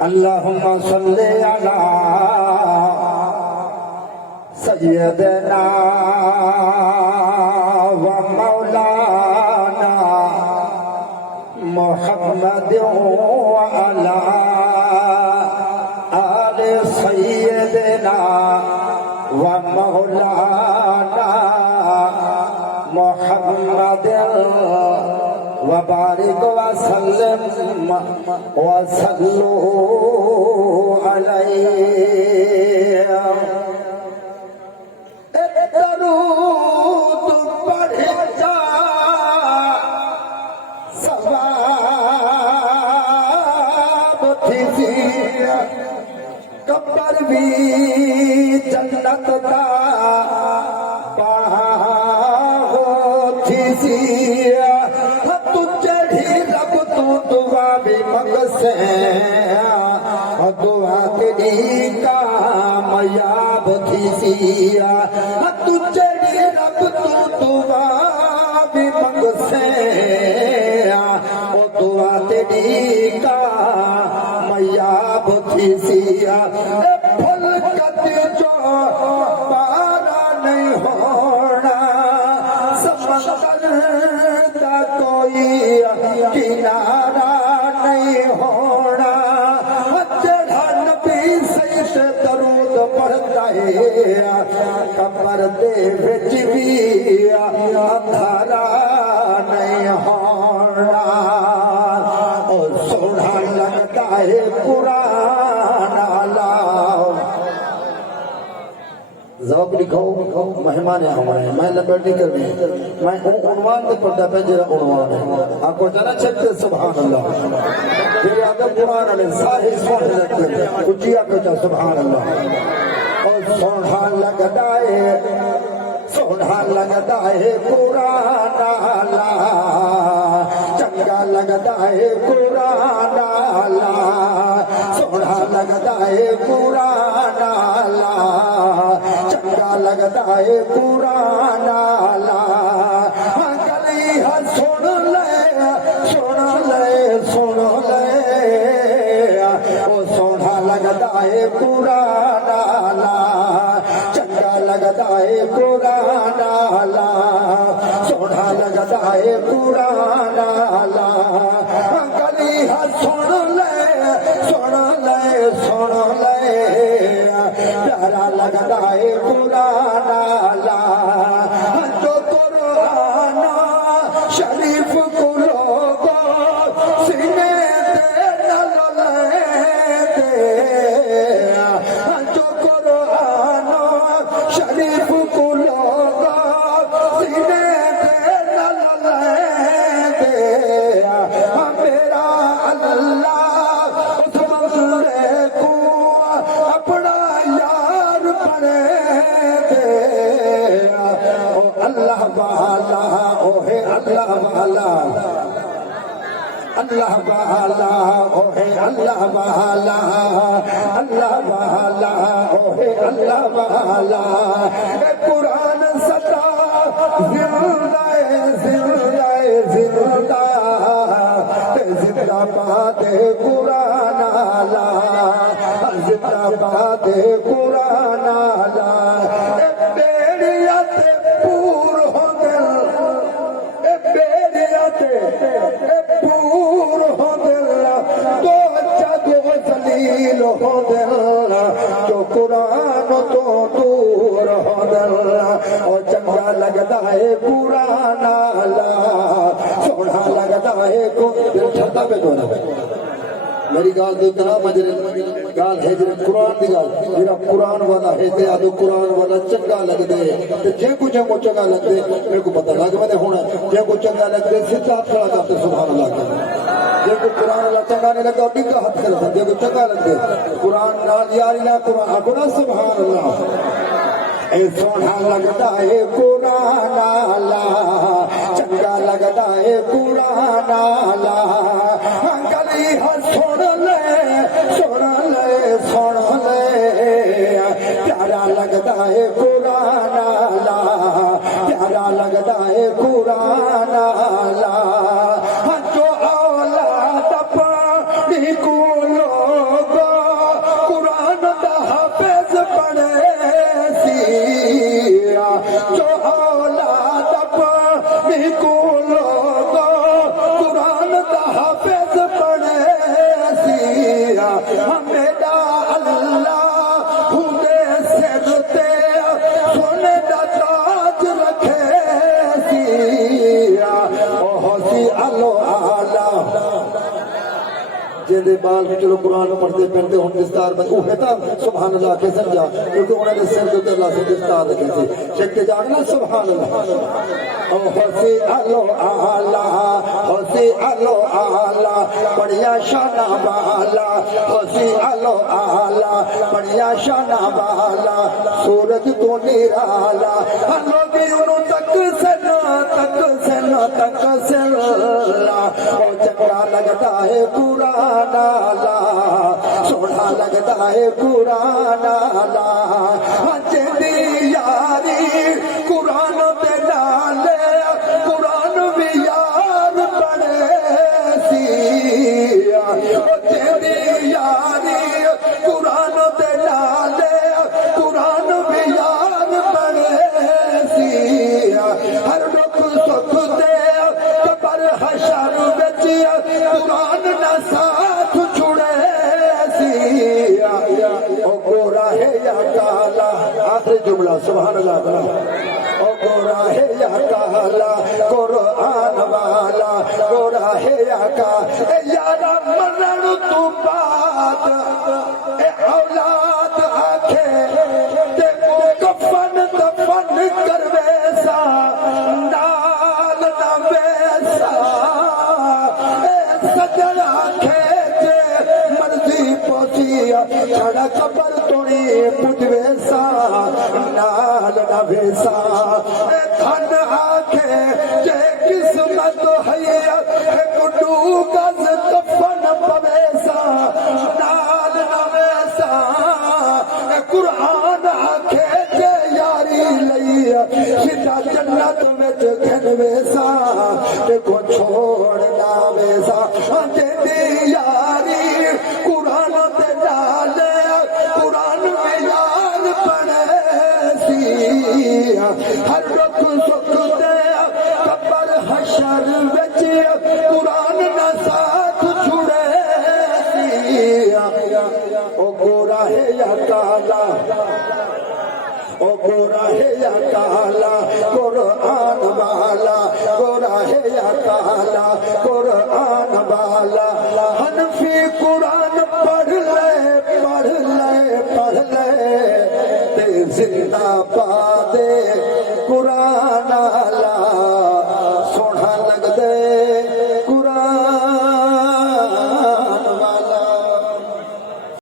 اللهم صل على سيدنا ومولانا محمد وعلى آل سيدنا ومولانا محمد وبارك وسلم وصلوا عليه درود پڑھ جا ثواب تھی قبر بھی جنت دا دعا تیری کامیاب تھی سیا تجھے رب تو دعا بھی منگ سے او دعا تیری کامیاب تھی سیا پھل کت جو پارا نہیں ہونا سمندر دا کوئی کنارہ نہیں ہونا درود پڑھتا ہے قبر دے وچ بھی اندھارا نہیں ہونا او سونا لگتا ہے قرآن والا ذوق لکھو مہمان ہیں ہمارے میں لبیٹ نہیں کرنی میں عنوان دے پڑھتا پہ جرا عنوان ہے آپ کو جانا چھتے سبحان اللہ جی آدم قرآن علیہ سارے سونے لگتے ہیں اچھی آکے جا سبحان اللہ اور سونا لگتا ہے قرآن اللہ چنگا لگتا ہے قرآن اللہ سونا لگتا ہے قرآن اللہ چنگا لگتا ہے قرآن اللہ گلی ہے سن لے وہ سونا لگتا ہے قرآن اللہ چنگا لگتا ہے قرآن اللہ سونا لگتا ہے قرآن اللہ گلی ہے سن لے پیارا لگتا ہے قرآن اللہ جو قرآن شریف کو لوگو سینے دے نل لے جو قرآن شریف کو لوگو سینے دے نل لے میرا اللہ اس بندے کو اپنا یار بنے دے اللہ والا او ہے اللہ والا اللہ والا او ہے اللہ والا اللہ والا او ہے اللہ والا قرآن سدا زندہ باد قرآن اللہ زندہ باد قرآن اللہ بیڑیت پور ہو دل بیڑیت پور ہو دل تو جگ ذلیل ہو دل جو قرآن تو دور ہو دل اور چنگا لگتا ہے قرآن اللہ سونا لگتا ہے چھتا پہ دو میری گال دے اتنا مجرے گال ہے جنہیں قرآن دی گال جنہیں قرآن والا ہے تے آدھو قرآن والا چنگا لگ دے جے کو چنگا لگ دے میرے کو پتہ لگ میں نے ہونا جے کو چنگا لگ دے سچا ہاتھ کھڑا کرتے سبحان اللہ کے جے کو قرآن والا چنگا نہیں لگا ڈگا ہاتھ کھڑا کرتے جے کو چنگا لگ دے قرآن نال یاری نہ قرآن اپنا سبحان اللہ اے سونا لگتا ہے قرآن اللہ چنگا لگتا ہے قرآن اللہ گلی ہے سن لے پیارا لگتا ہے قرآن اللہ پیارا لگتا ہے قرآن اللہ جو اولاد پانی کو لوگ جیندے بال بھی چلو قرآن پڑھتے پڑھتے ہوں دستار بند اوہ تھا سبحان اللہ کے سمجھا کیونکہ انہوں نے سر دے اللہ سے دستار رکھی تھی شکتے جانا سبحان اللہ او حسی علو آلہ حسی علو آلہ بڑیا شانہ بالا حسی علو آلہ بڑیا شانہ بالا سورج تو نیرالا ہلو بھی انہوں تک سنا او چنگا لگتا ہے قرآن آلہ سونا لگتا ہے قرآن آلہ جیندی یاری قرآن دے نالے قرآن بھی یار پڑے سی جیندی یاری قرآن دے نالے قرآن بھی یار پڑے سی ہر دکھ سکھ دے قبر حشر وچ قرآن نہ ساتھ چھڑے سی او گورا ہے یا کالا آخری جملہ سبحان اللہ او گورا ہے یا کالا قرآن والا گورا ہے یا کالا اے یارا مرن تو بات اے اولاد آکھے دیکھو کفن دفن کر ویسا نال نہ ویسا اے سجن آکھے جے مرضی پوچھی چھڑا قبر توڑی پوچھ ویسا نال نہ ویسا اے دھن آکھے جے قسمت ہے گڈو گز کفن پویسا نال نہ ویسا اے قرآن آکھے جے یاری لئی سیدھا جنت وچ گھن ویسا تے کو چھوڑنا ویسا جیندی یاری قرآن تے ڈالے قرآن میں یار پڑے سی ہر دکھ سکھ دے قبر حشر وچ قرآن نہ ساتھ چھڑے سی او گورا ہے یا کالا او گورا ہے یا کالا قرآن والا گورا ہے یا کالا قرآن والا حنفی قرآن پڑھ لے تے زندہ پا دے قرآن والا